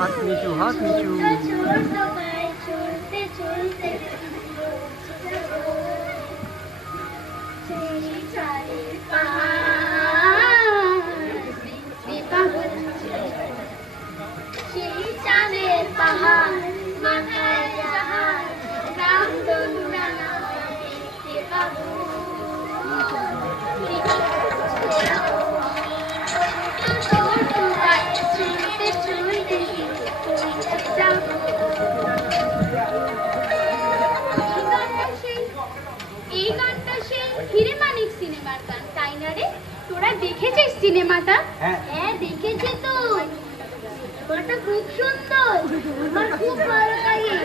হাত নিচু, হাত নিচু। দেখেছিস সিনেমাটা? হ্যাঁ দেখেছি তো, সিনেমাটা খুব সুন্দর, আমার খুব ভালো লাগে।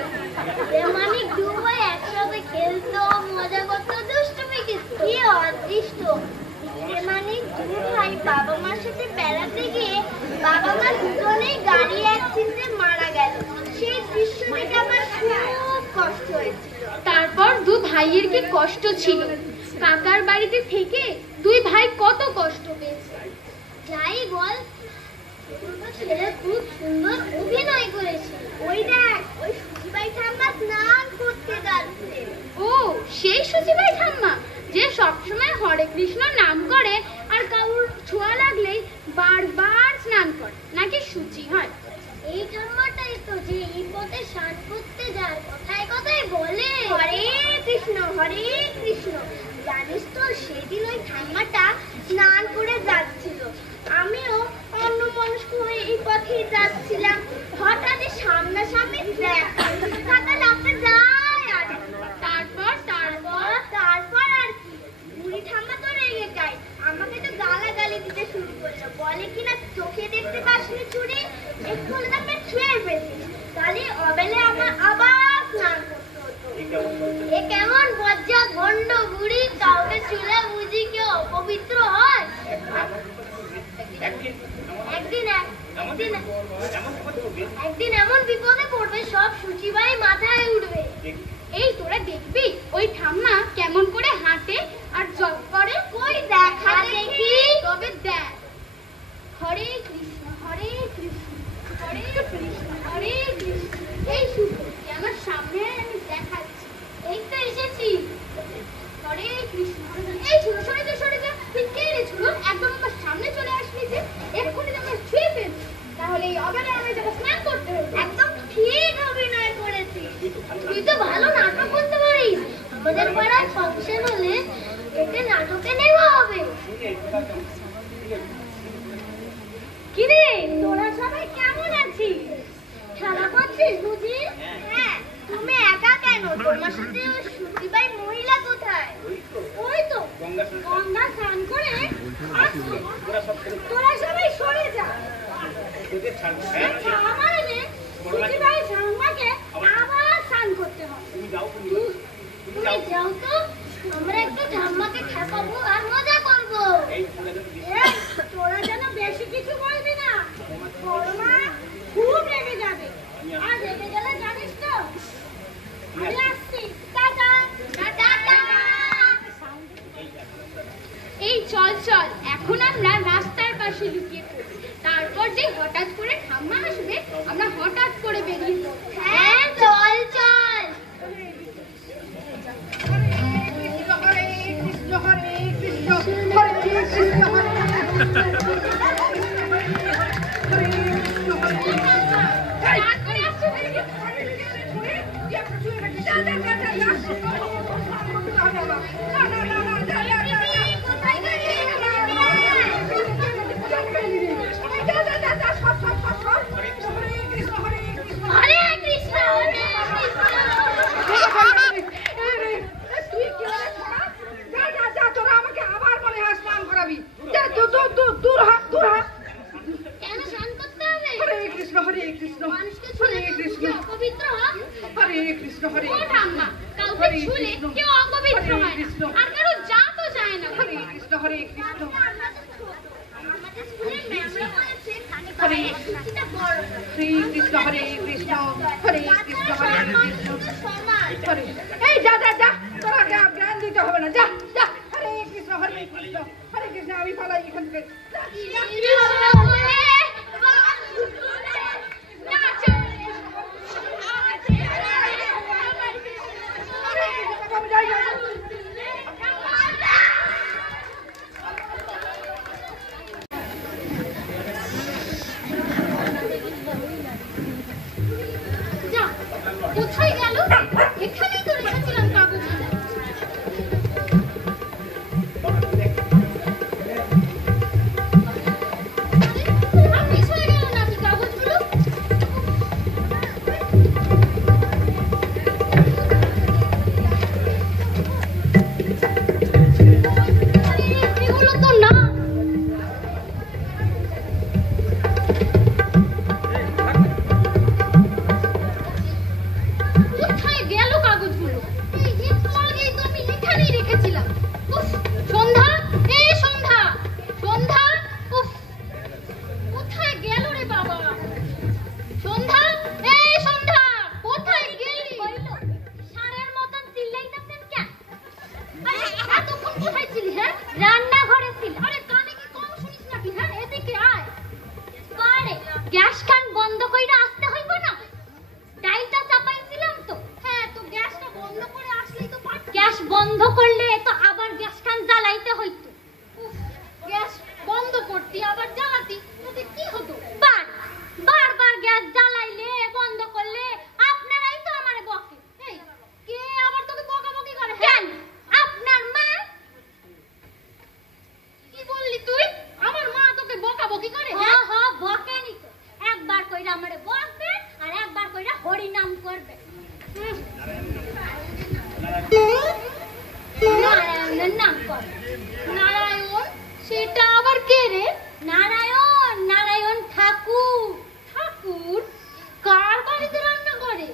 মানিক দু ভাই একসাথে খেলতো, মজা করতো, দুষ্টুমি করতো। কি অদৃষ্ট! মানিক দু ভাই বাবা মার সাথে বেড়াতে গিয়ে বাবা মা দুজনেই গাড়ি অ্যাক্সিডেন্টে মারা গেল। সেই দৃশ্য দেখে আমার খুব কষ্ট হয়েছিল। তারপর দু ভাইয়ের কি কষ্ট ছিল, কাকার বাড়িতে থেকে দুই ভাই কত কষ্ট পেয়েছে। যাই বল, ছেলে খুব সুন্দর অভিনয় করেছে। ওই দেখ, ওই সুচিবাই ঠাম্মা স্নান করতে যাচ্ছে। ও, সেই সুচিবাই ঠাম্মা যে সবসময় হরে কৃষ্ণ নাম করে আর কাউর ছোঁয়া লাগলেই বারবার স্নান করে, নাকি সুচি হয়? এই ঠাম্মাটাই তো যে এই পথে স্নান করতে যায়, কথায় কথায় বলে হরে কৃষ্ণ হরে কৃষ্ণ। জানিস তো, সেদিন ওই ঠাম্মাটা স্নান করে যাচ্ছিল, আমিও অন্য মানুষ হয়ে এই পথে যাচ্ছিলাম। হঠাৎ সামনাসামনি লাফটা যায়। আর তারপর তারপর তারপর আর কি, বুড়ি ঠাম্মা তো রেগে যায়, আমাকে তো গালাগালি দিতে শুরু করলো। বলে কিনা চোখে দেখতে পাসনি চুরি, একটু হলে তাকে ছুঁয়ে ফেলছিস, তাহলে অবেলে আমার আবার স্নান করতে হতো। এ কেমন বজ্জা ভণ্ড বুড়ি, কাউকে চুলে বুঝি কেউ অপবিত্র হয়? একদিন এমন বিপদে পড়বে, সব সুচিবাই মাথায় উঠবে। এই তোরা দেখবি ওই ঠাম্মা কেমন করে হাঁটে আর জপ করে। কই দেখা দেখি, তবে দেখ। হরে কৃষ্ণ হরে কৃষ্ণ হরে কৃষ্ণ হরে কৃষ্ণ। এই শুভ আমার সামনে আমি দেখাচ্ছি, এই তো এসেছি। হরে কৃষ্ণ এই ছোট সরে যা সরে যা। তুই কে রে ছোট, একদম আমার সামনে চলে আসলি যে, এক্ষুনি আমার ছুঁয়ে ফেলবি, তাহলে এই অবেলায় আমি যাবো স্নান করতে হবে। একদম ঠিক অভিনয় করেছিস, তুই তো ভালো নাটক করতে পারিস। আমাদের পাড়ায় ফাংশন হলে এতে নাটকে নেওয়া হবে। কিরে তোরা সবাই কেমন আছিস? খেলা করছিস বুঝি? হ্যাঁ, তুমি একা কেন? তোমার সাথে ওই সুচিবাই মহিলা কোথায়? ওই তো গঙ্গা স্নান করে আসছে। তোরা সবাই সরে যা। আমার সুচিবাই ঠাম্মাকে আবার স্নান করতে হবে। তুমি যাও তো, আমরা একটু ঠাম্মাকে ঠেকাবো আর মজা করবো। তোরা যেন বেশি কিছু বলবি না, বড় মা খুব রেগে যাবে। আর রেগে গেলে জানিস তো, আমি আসছি। Tata tata. এই চল চল, এখন আমরা রাস্তার পাশে লুকিয়ে পড়ি, তারপর যে হঠাৎ করে ঠাম্মা আসবে আমরা হঠাৎ করে বেরিয়ে পড়ব। হ্যাঁ চল চল। হরে কৃষ্ণ হরে কৃষ্ণ হরে কৃষ্ণ হরে আমি পালাই এখান থেকে। হরিনাম করবে। নারায়ণের নাম করবে। নারায়ণ? সেটা আবার কে রে? নারায়ণ, নারায়ণ ঠাকুর। ঠাকুর? কার বাড়িতে রান্না করে?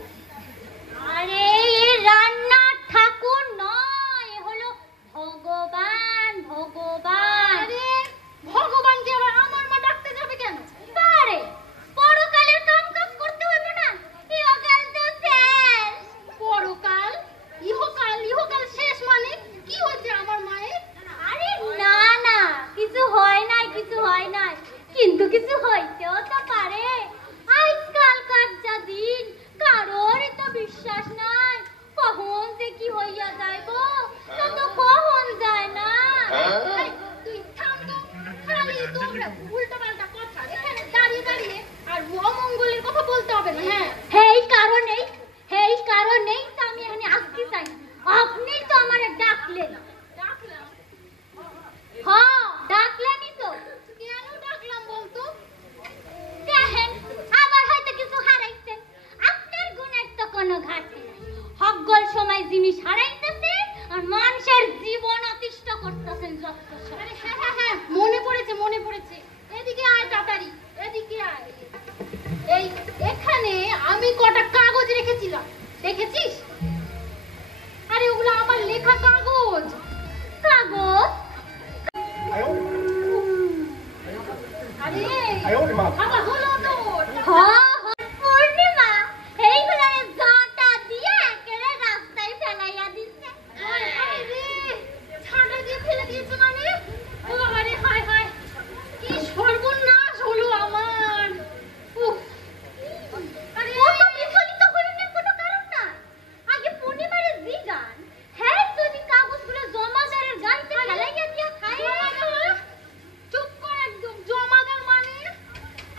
আরে এ রান্না ঠাকুর নয়, এ হলো ভগবান। ভগবান? আরে ভগবানকে আবার আমার মা ডাকতে যাবে কেন? পারে, পরকালের কাম কাজ করতে হইবে না? ইহকাল তো শেষ। পরকাল? ইহকাল? ইহকাল শেষ মানে কি হচ্ছে আমার মায়ের? আরে না না, কিছু হয় নাই, কিছু হয় নাই, কিন্তু কিছু হইতেও তো পারে। আজকালকার যা দিন, কারোরই তো বিশ্বাস নাই, কখন যে কি হইয়া যাইব তা তো কখন যায় না। তুই থাম তো, খালি তোমরা উল্টোপাল্টা কথা এখানে দাঁড়িয়ে দাঁড়িয়ে আর অমঙ্গলের কথা বলতে হবে না। হ্যাঁ, এই কারণেই তো আমি এখানে আসতে চাই। আপনি তো আমারে ডাকলেন। ডাকলাম? হ্যাঁ, ডাকলেনই তো। কেন ডাকলাম বলতো? দেখেন, আবার হয়তো কিছু হারাইছেন। আপনার গুণের তো কোনো ঘাটতি নাই। হকগল সময় জিনিস হারাইতেছেন আর মানুষের জীবন অতিষ্ঠ করতেছেন যত সব। আরে হ্যাঁ, মনে পড়েছে, মনে পড়েছে। এদিকে আয় তাড়াতাড়ি, এদিকে আয়। এই এখানে আমি কটা কাগজ রেখেছিলাম, দেখেছিস? আরে ওগুলো আমার লেখা কাগজ। কাগজ? আরে বাবা হলো তো। পূর্ণিমা এইগুলো জাটা দিয়ে একেবারে রাস্তায় ফেলাইয়া দিচ্ছে। আরে ছাটা দিয়ে ফেলে দিয়েছে মানে? ও আরে হায় হায়, কি সর্বনাশ হলো আমার। উফ, আরে ও তো বিচলিত হইনের কোনো কারণ না। আগে পূর্ণিমারে জিগান, হ্যাঁ যদি কাগজগুলো জমাদারের গাড়িতে ফেলাইয়া দিয়া খায়। চুপ কর একদম। জমাদার মানে?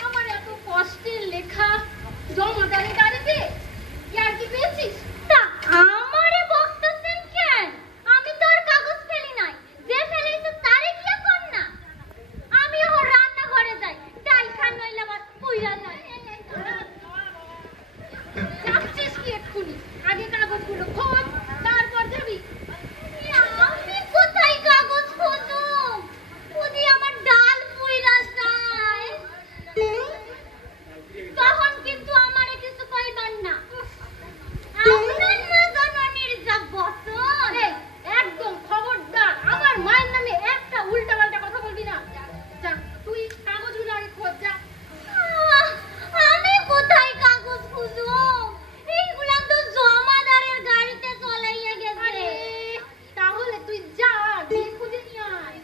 আমার এত কষ্টের লেখা জমাদারের গাড়িতে? ইয়ার কি পেয়েছিস? তা আমারে বকতেছেন কেন? আমি তো আর কাগজ ফেলি নাই, যে ফেলেছে তারে গিয়া কর না। আমি ওর রান্নাঘরে যাই, ডাল খান নইলে আবার পুইরা যায়। যাচ্ছিস কি এক্ষুনি? আগে কাগজগুলো খোঁজ, তারপর যাবি। আমি কোথায় কাগজ খুঁজব? যদি আমার ডাল পুইরা যায় তখন কিন্তু আমারে কিছু কইবার না। আপনার মা জননীর যা বচন। একদম খবরদার আমার মায়ের নামে একটা উল্টাপাল্টা কথা বলবি না। যা তুই কাগজগুলো আগে খোঁজ, যা। আমি কোথায় কাগজ খুঁজব? এইগুলা তো জমাদারের গাড়িতে চলাইয়া গেছে। তাহলে তুই যা, গিয়ে খুঁজে নিয়ে আয়।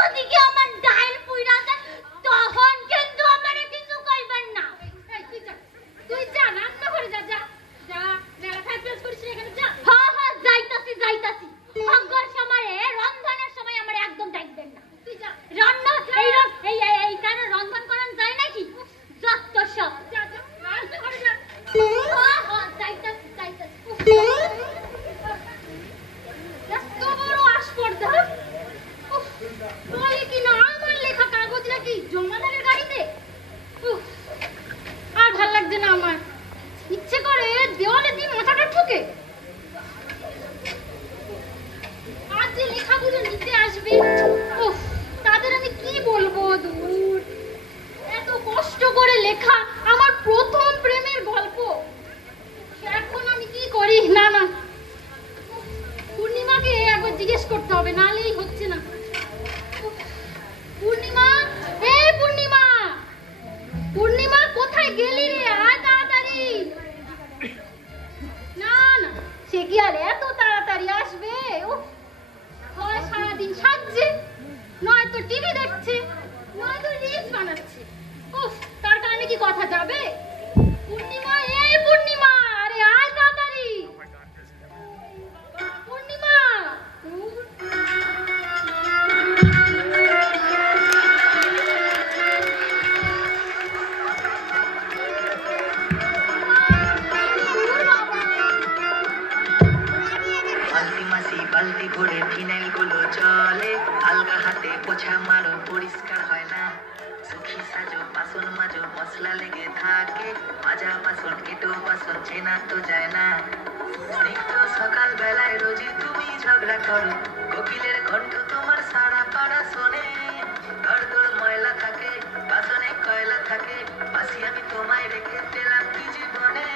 ওদিকে আমার ডাল পুইরা যায়, তখন কিন্তু আমারে কিছু কইবার না। তুই যা রান্নাঘরে যা, যা যা, মেলা ফ্যাস করিস না এখানে, যা। হ্যাঁ, যাইতাছি। হকগল সময়ে রন্ধনের সময় আমারে একদম ডাকবেন না। তুই যা। রান্না এই কারণে রন্ধন করান যায় নাকি? যত সব। যা রান্নাঘরে যা। হ্যাঁ, যাইতাছি। এত বড় আসপর্দা। বলে কি না আমার লেখা কাগজ নাকি জমাদারের গাড়িতে? আর ভাল লাগছে না আমার, ইচ্ছে করে দেওয়ালে দিয়ে মাথাটা ঠুকে। আর যে লেখাগুলো নিতে আসবে, তাদের আমি কি বলবো? দূর, এত কষ্ট করে লেখা আমার প্রথম প্রেমের গল্প, এখন আমি কি করি? না পূর্ণিমাকে একবার জিজ্ঞেস করতে হবে, নাহলেই হচ্ছে না। পূর্ণিমা, পূর্ণিমা কোথায় গেলি রে? আয় তাড়াতাড়ি। না সে কি আর এত তাড়াতাড়ি আসবে? হয় সারাদিন সাজছে, নয়তো টিভি দেখছে, নয়তো রিলস বানাচ্ছে। তার কারণে কি কথা যাবে? পূর্ণিমা, পূর্ণিমা, আরে আয় তাড়াতাড়ি। পূর্ণিমা, বালতি ভরে ফিনাইল গুলো চলে, আলগা হাতে পোছা মারো পরিষ্কার হয় না। সুখী সাজো, বাসন মাজো, মশলা লেগে থাকে, ভাজা বাসন কেটো বাসন চেনা তো যায় না। স্নিগ্ধ সকাল বেলায় রোজই তুমি ঝগড়া করো, কোকিলের কণ্ঠ তোমার সারা পাড়া শোনে। দরদর ময়লা থাকে, বাসনে কয়লা থাকে, বাসি আমি তোমায় রেখে দিলাম কি জীবনে।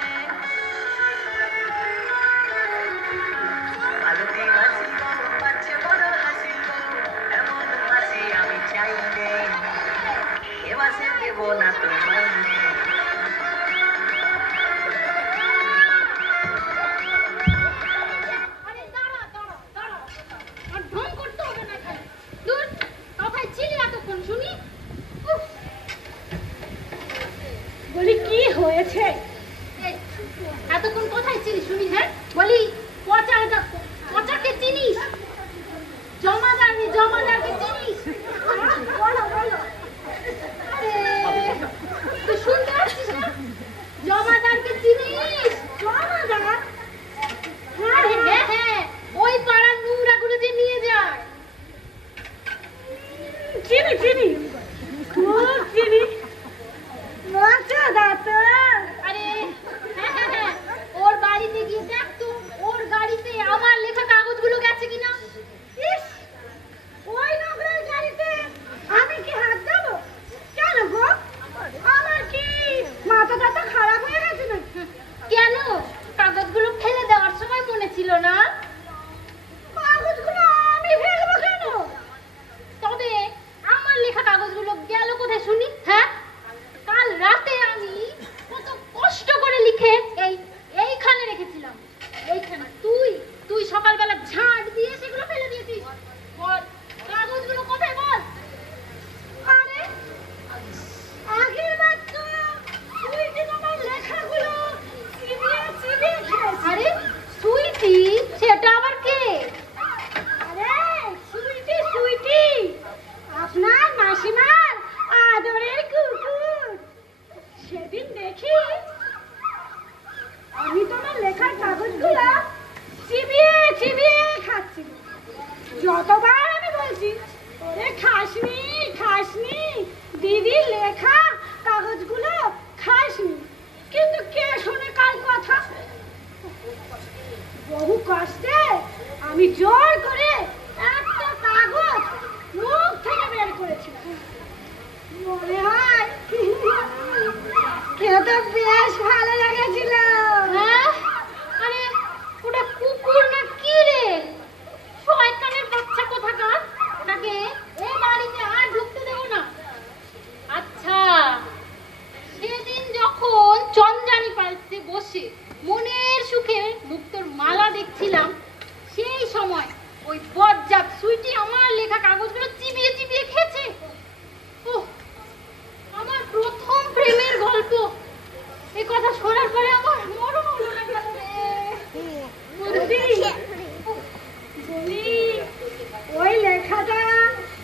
আলতি হাসি গো, পাচ্ছে বড় হাসি গো, এমন হাসি আমি চাইলে এ মাসে দেব না তো মাইনে। আরে দাঁড়া দাঁড়া দাঁড়া, আর ঢং করতে হবে না এখানে। দূর, কোথায় ছিলি এতক্ষণ শুনি? উফ, বলি কি হয়েছে? এই, এতক্ষণ কোথায় ছিলি শুনি? হ্যাঁ বলি, পচাকে চিনিস? জমাদারকে চিনিস? বলো বলো। আরে, তুই শুনতে পাচ্ছিস না? জমাদারকে চিনিস? জমাদার? আরে হ্যাঁ হ্যাঁ, ওই পাড়ার নোংরাগুলো যে নিয়ে যায়। চিনি চিনি, খুব চিনি। আচ্ছা দাদা, আরে হ্যাঁ হ্যাঁ হ্যাঁ, ওর বাড়িতে গিয়ে দেখ তো, ওর গাড়িতে আমার লেখা কাগজগুলো গেছে কিনা। ইস, ওই নোংরার গাড়িতে আমি কি হাত দেবো? কেন গো, আমার কি মাথা টাথা খারাপ হয়ে গেছে না? কেন, কাগজগুলো ফেলে দেওয়ার সময় মনে ছিল না? কাগজগুলো আমি ফেলবো কেন? তবে আমার লেখা কাগজগুলো গেল কোথায় শুনি? হ্যাঁ, কাল রাতে আমি কত কষ্ট করে লিখে এইখানে রেখেছিলাম, এইখানে। তুই সকালবেলা ঝাঁট দিয়ে সেগুলো ফেলে দিয়েছিস। বল, কাগজগুলো কোথায় বল? আরে আগের বার তো সুইটি আমার লেখাগুলো চিবিয়ে চিবিয়ে খেয়েছে। আরে সুইটি, সেটা আবার কে? আরে সুইটি সুইটি, আপনার মাসিমার আদরের কুকুর। সেদিন দেখি আমি তোমার লেখার কাগজগুলো চিবিয়ে চিবিয়ে খাচ্ছিল। যতবার আমি বলছি ওরে খাসনি খাসনি, দিদির লেখা কাগজগুলো খাসনি, কিন্তু কে শোনে কার কথা? বহু কষ্টে আমি জোর করে একটা কাগজ মুখ থেকে বের করেছি। মনে হয় খেতে বেশ ভালো লেগেছিল। হ্যাঁ, আরে ওটা কুকুর না কি রে? শয়তানের বাচ্চা কোথাকার, ওটাকে এই বাড়িতে আর ঢুকতে দেব না। আচ্ছা, সেদিন যখন চন্দ্রানী পালসে বসে মনের সুখে মুক্তোর মালা দেখছিলাম, সেই সময় ওই বজ্জাত সুইটি আমার লেখা কাগজগুলো চিবিয়ে চিবিয়ে খেয়েছে। ওহ, আমার প্রথম প্রেমের গল্প, এই কথা শোনার পরে আমার মরণ হলো না কেন রে? বলি ওই লেখাটা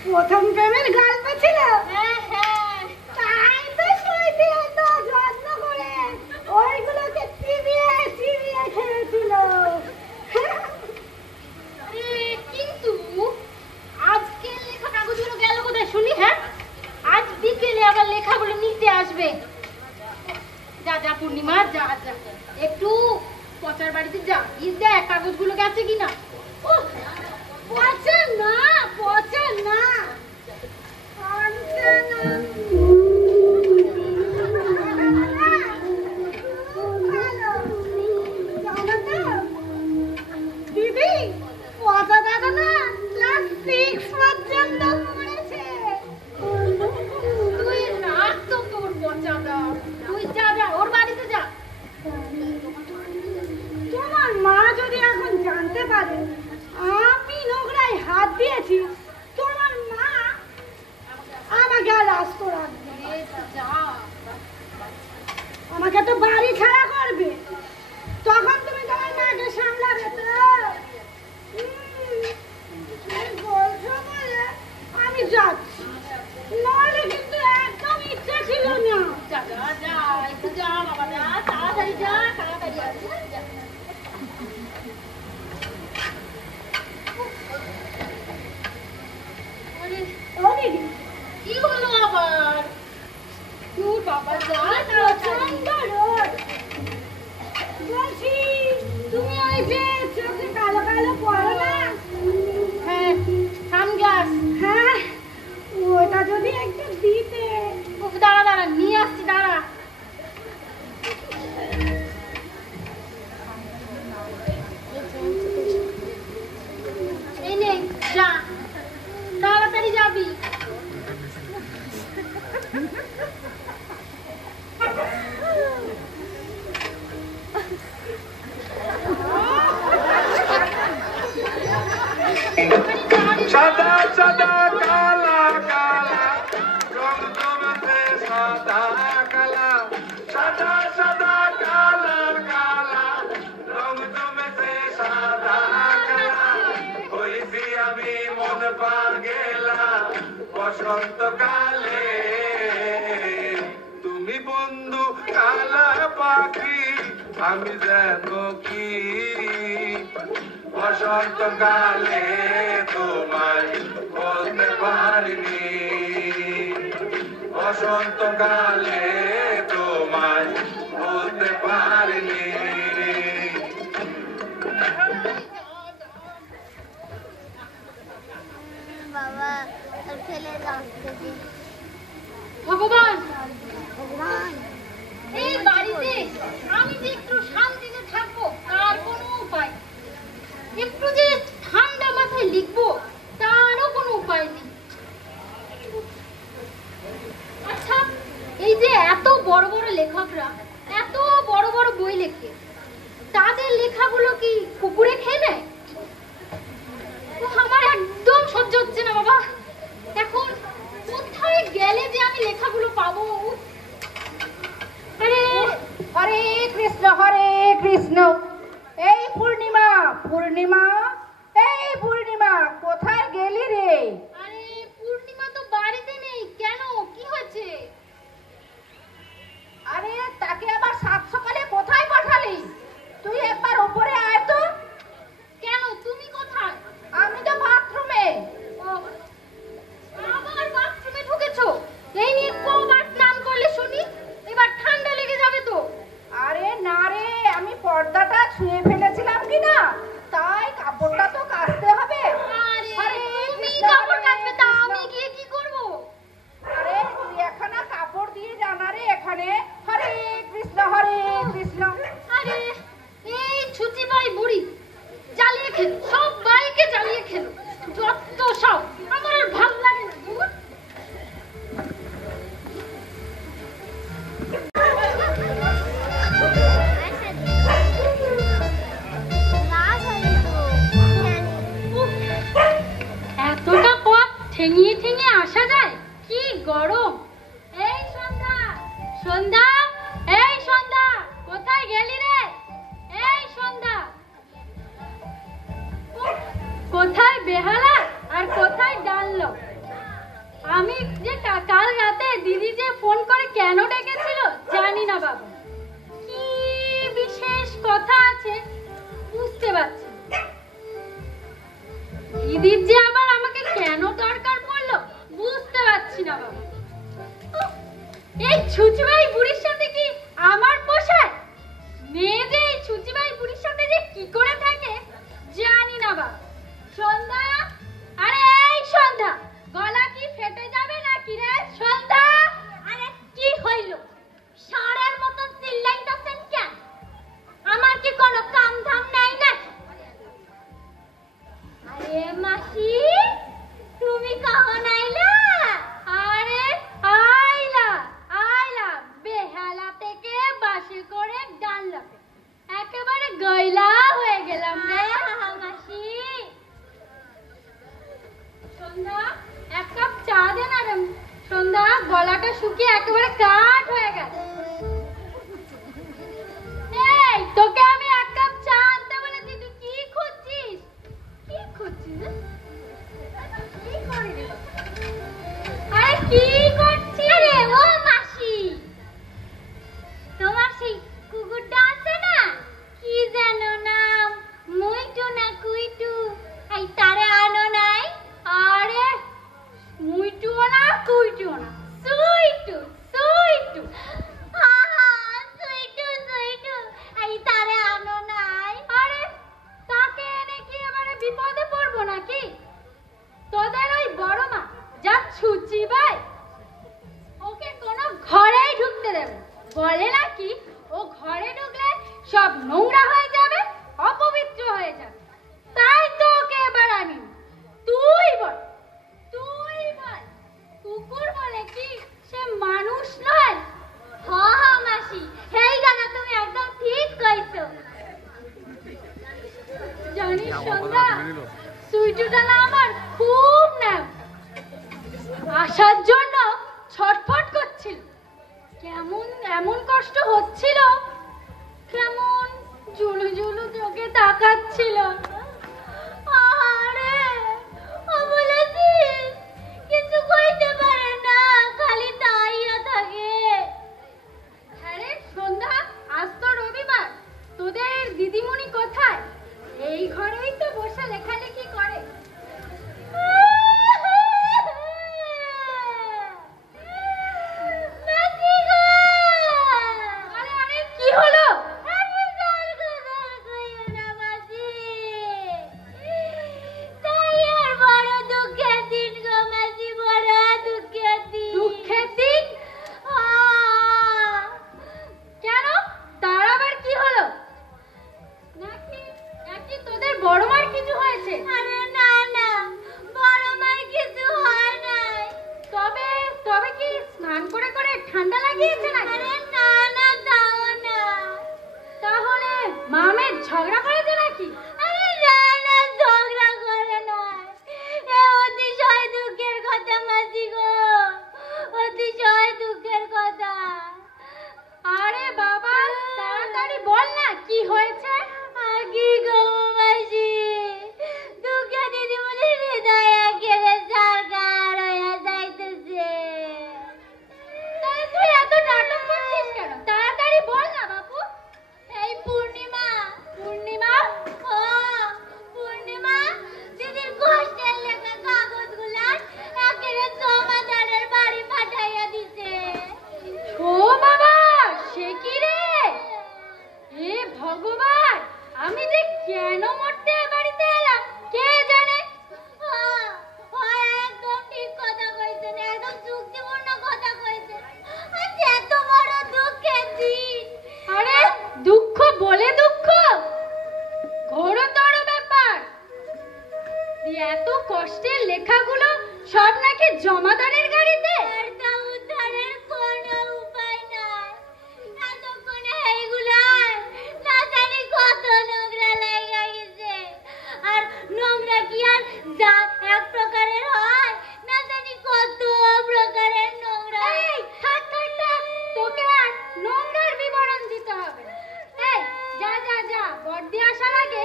প্রথম প্রেমের গল্প ছিল। হ্যাঁ হ্যাঁ, তাই তো সুইটি এত যত্ন করে ওইগুলোকে চিবিয়ে চিবিয়ে খেয়েছিল। আরে কিন্তু আজকে লেখা কাগজগুলো গেল কোথায় শুনি? হ্যাঁ, আজ বিকেলে আবার লেখাগুলো নিতে আসবে। যা যা পূর্ণিমা, যা যা, একটু পচার বাড়িতে যা, গিয়ে দেখ কাগজগুলো গেছে কিনা। উফ, পচে না পচে না, আনতে না। ভালো। জানো তো, দিদি পচা দাদা না ক্লাস 6 পর্যন্ত পড়েছে। তুই রাখ তো তোর পচা দাও, তুই যা যা ওর বাড়িতে যা। তোমার মা যদি এখন জানতে পারে আমি নোংরায় হাত দিয়েছি, তোমার মা আমাকে আর আস্ত রাখবে না। এ যা, আমাকে তো বাড়ি ছাড়া করবে, তখন তুমি তোমার মাকে সামলাবে তো। তুমি বলছো বলে আমি যাচ্ছি, নইলে কিন্তু একদম ইচ্ছে ছিল না। যা যা যা, একটু যা বাবা, যা তাড়াতাড়ি যা, তাড়াতাড়ি আসিস, যা। আরে ও দিদি, কি হলো আবার? দুধ বাবা প্রচন্ড রোদ। বলছি তুমি ওই যে চোখে কালো কালো পড়ো না, হ্যাঁ সানগ্লাস। হ্যাঁ ওটা যদি একটু দিতে। দাঁড়া দাঁড়া নিয়ে আসছি, দাঁড়া। এই নে যা, তাড়াতাড়ি যাবি। সাদা সাদা কালা কালা রং জমেছে সাদা কালা, সাদা সাদা কালা কালা রং জমেছে সাদা কালা। হইছি আমি মন পাগেলা বসন্তকালে, তুমি বন্ধু কালা পাখি আমি যেন কি বসন্তকালে তোমায় বলতে পারিনি, বসন্তকালে তোমায় বলতে পারিনি। বাবা খেলে যাচ্ছে ভগবান ভগবান। এই বাড়িতে আমি যে একটু শান্তিতে থাকবো তার কোনো উপায়, একটু যে ঠান্ডা মাথায় লিখবো তারও কোনো উপায় নেই। আচ্ছা এই যে এত বড় বড় লেখকরা এত বড় বড় বই লেখে, তাদের লেখাগুলো কি কুকুরে খেয়ে নেয়? আমার একদম সহ্য হচ্ছে না বাবা। এখন কোথায় গেলে যে আমি লেখাগুলো পাবো? আরে হরে কৃষ্ণ হরে কৃষ্ণ। এই পূর্ণিমা পূর্ণিমা, এই পূর্ণিমা কোথায় গেলি রে? আরে পূর্ণিমা তো বাড়িতে নেই, কেন কি হয়েছে? আরে তাকে আবার সাত সকালে কোথায় পাঠালি? তুই একবার উপরে আয় তো। কেন তুমি কোথায়? আমি তো বাথরুমে। ও, আবার বাথরুমে ঢুকেছো? এই নিয়ে কবার স্নান করলে শুনি? এবার ঠান্ডা লেগে যাবে তো। আরে না রে, আমি পর্দাটা ছুঁয়ে ফেলেছিলাম কি না, তাই কাপড়টা তো কাচতে হবে। আরে হরে তুমি কৃষ্ণ, কাপড় হরে কাচবে, তা কৃষ্ণ। আমি গিয়ে কি করব? আরে তুই একখানা কাপড় দিয়ে জানা রে এখানে। হরে কৃষ্ণ হরে কৃষ্ণ। আরে এই ছুচিবাই বুড়ি জ্বালিয়ে খেলো, সব বাইকে জ্বালিয়ে খেলো, যত সব। আমার আর ভালো লাগে না। ধুর। উফ, এতটা পথ ঠেঙিয়ে ঠেঙিয়ে আসা যায়? কি গরম! এই সন্ধ্যা, সন্ধ্যা, এই সন্ধ্যা, কোথায় গেলি রে? এই সন্ধ্যা, উফ, কোথায় বেহালা আর কোথায় ডাললো? আমি যে কাল রাতে দিদি যে ফোন করে কেন ডেকেছিল জানি না বাবা। কি বিশেষ কথা আছে বুঝতে পারছি না। দিদির যে আবার আমাকে কেন দরকার পড়লো বুঝতে পারছি না বাবা। উফ, এই ছুচিবাই বুড়ির সাথে কি আমার পোষায়? মেয়ে যে এই ছুচিবাই বুড়ির সাথে যে কি করে থাকে জানি না বাবা। সন্ধ্যা, আরে এই সন্ধ্যা, গলা কি ফেটে যাবে নাকি রে? সন্ধ্যা, আরে কি হইল? ষাঁড়ের মতন চিল্লাইতেছেন কেন? আমার কি কোনো কাম ধাম নাই না? আরে মাসি, তুমি কখন আইলা? আরে আইলা আইলা বেহালা থেকে বাসে করে ডানলাপে একেবারে গয়লা হয়ে গেলাম রে মাসি। সন্ধ্যা, এক কাপ চা দে না রে। সন্ধ্যা, গলাটা শুকিয়ে একেবারে কাঠ হয়ে গেছে। এই তোকে আমি এক কাপ চা আনতে বলেছি, তুই কি খুঁজছিস? কি খুঁজছিস রে? কি করবি? আরে কি করছিস রে? ও মাসি, তোমার সেই কুকুরটা আছে না, কি যেন নাম, মুইটু না কুইটু, এই তারে আনো নাই? আরে মুইটুও না কুইটুও না, সুইটু সুইটু। ও ঘরে ঢুকলে সব নোংরা হয়ে যাবে, অপবিত্র হয়ে যাবে। তাই তো ওকে এবার আনি। তুই বল, কুকুর বলে কি সে মানুষ নয়? হ্যাঁ মাসি, এই গানা তুমি একদম ঠিক কইছো। জানিস সন্ধ্যা, সুইটুটা না আমার খুব নাম আসার জন্য ছটফট করছিল। কেমন এমন কষ্ট হচ্ছিল, কেমন জুলু জুলু চোখে তাকাচ্ছিল। আরে ও বলেছিস কিছু কইতে পারে না, খালি তাইয়া থাকে। আরে সন্ধ্যা, আজ তো রবিবার, তোদের দিদিমণি কোথায়? এই ঘরেই তো বসে লেখালেখি করে। মাসি গো! আরে আরে কি হলো? আরে গাল গাল কইও না মাসি। তাই আর বড় দুঃখের দিন গো মাসি, বড় দুঃখের দিন। দুঃখের দিন? কেন, তার আবার কি হলো? নাকি নাকি তোদের বড় মার কিছু হয়েছে? আরে না না, বড় মার কিছু হয় নাই। তবে তবে কি স্নান করে করে ঠান্ডা লাগিয়েছে নাকি? আরে না না, তাও না। তাহলে মামের ঝগড়া করেছে নাকি? আরে না না, ঝগড়া করে নয়, এ অতিশয় দুঃখের কথা মাসি গো, অতিশয় দুঃখের কথা। আরে বাবা, তাড়াতাড়ি বল না কি হয়েছে। কি গো মাসি, দুঃখে দিদিমণির হৃদয় একেবারে সরকার হয়ে যাইতেছে। তাহলে তুই এত নাটক করছিস কেন? তাড়াতাড়ি বল না বাবু। এই পূর্ণিমা, পূর্ণিমা? ও পূর্ণিমা দিদির কষ্টের লেখা কাগজগুলার একেবারে জমাদারের বাড়ি পাঠাইয়া দিছে। ও বাবা, সে কি রে? হে ভগবান, আমি যে কেন মরতে এ বাড়িতে এলাম কে জানে। একদম ঠিক কথা কইছেন, একদম যুক্তিপূর্ণ কথা কইছেন। আজ এত বড় দুঃখের দিন। আরে দুঃখ বলে দুঃখ, ঘোরতর ব্যাপার। এত কষ্টের লেখাগুলো সব নাকি জমাদারের গাড়িতে। আর তা উদ্ধারের কোনো উপায় নাই। এতক্ষণে এইগুলার না জানি কত নোংরা লেগে গেছে। আর নোংরা কি আর যা এক প্রকারের হয়, না জানি কত প্রকারের নোংরা। এই থাক থাক থাক, তোকে আর নোংরার বিবরণ দিতে হবে না। এই যা যা যা, বর্দি আসার আগে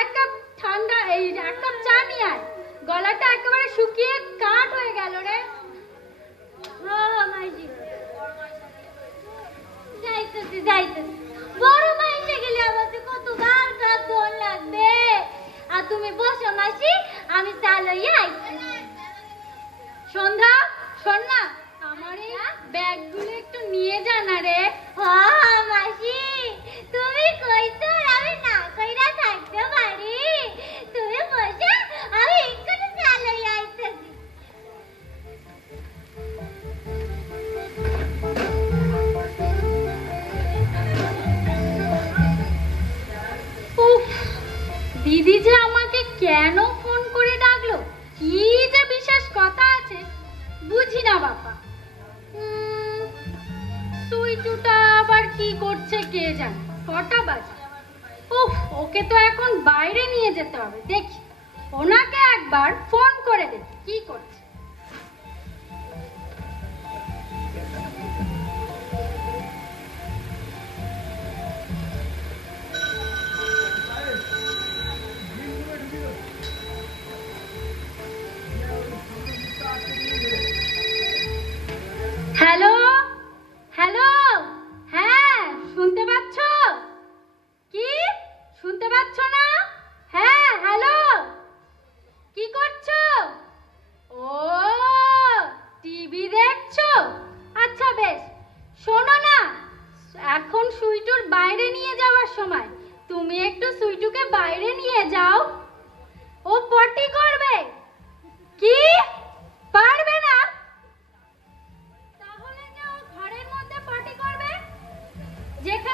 এক কাপ ঠান্ডা, এই এক কাপ চা নিয়ে আয়। গলাটা একেবারে শুকিয়ে কাঠ হয়ে গেল রে। মাইজি যাইতেছি যাইতেছি, বড় মাইসে গেলে আমাকে কত গাল কাঁদন লাগবে। আর তুমি বসো মাসি, আমি চা লইয়া আইছি। সন্ধ্যা, শোন না, আমার এই ব্যাগগুলো একটু নিয়ে যা না রে। মাসি তুমি কইছো আর আমি না কইরা থাকতে পারি? তুমি বসে, আমি এক্ষুনি চা লইয়া আইতেছি। উফ, দিদি যে আমাকে কেন ফোন করে ডাকলো, কি যে বিশেষ কথা আছে বুঝি না বাবা। সুইটুটা আবার কি করছে কে জানে, কটা বাজে। উফ, ওকে তো এখন বাইরে নিয়ে যেতে হবে। দেখি, ওনাকে একবার ফোন করে দেখি কি করছে। হ্যালো হ্যালো, হ্যাঁ শুনতে পাচ্ছ? কি শুনতে পাচ্ছ না? হ্যাঁ হ্যালো, কি করছো? ও টিভি দেখছো? আচ্ছা বেশ, শোনো না, এখন সুইটুর বাইরে নিয়ে যাওয়ার সময়, তুমি একটু সুইটুকে বাইরে নিয়ে যাও। ও পটি করবে। কি পারবে না? তাহলে যে ও ঘরের মধ্যে পটি করবে, যেখানে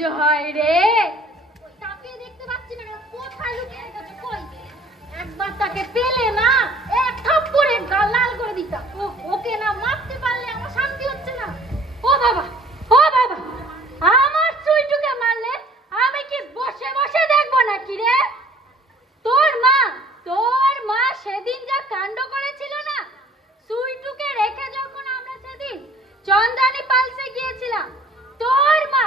সহ্য হয় রে। তাকে দেখতে পাচ্ছি না, কোথায় লুকিয়ে রেখেছো? কই? একবার তাকে পেলে না এক থাপ্পড়ে গাল লাল করে দিতাম। ওকে না মারতে পারলে আমার শান্তি হচ্ছে না। ও বাবা, ও বাবা, আমার সুইটুকে মারলে আমি কি বসে বসে দেখবো নাকি রে? তোর মা সেদিন যা কাণ্ড করেছিল না, সুইটুকে রেখে যখন আমরা সেদিন চন্দ্রানী পালসে গিয়েছিলাম, তোর মা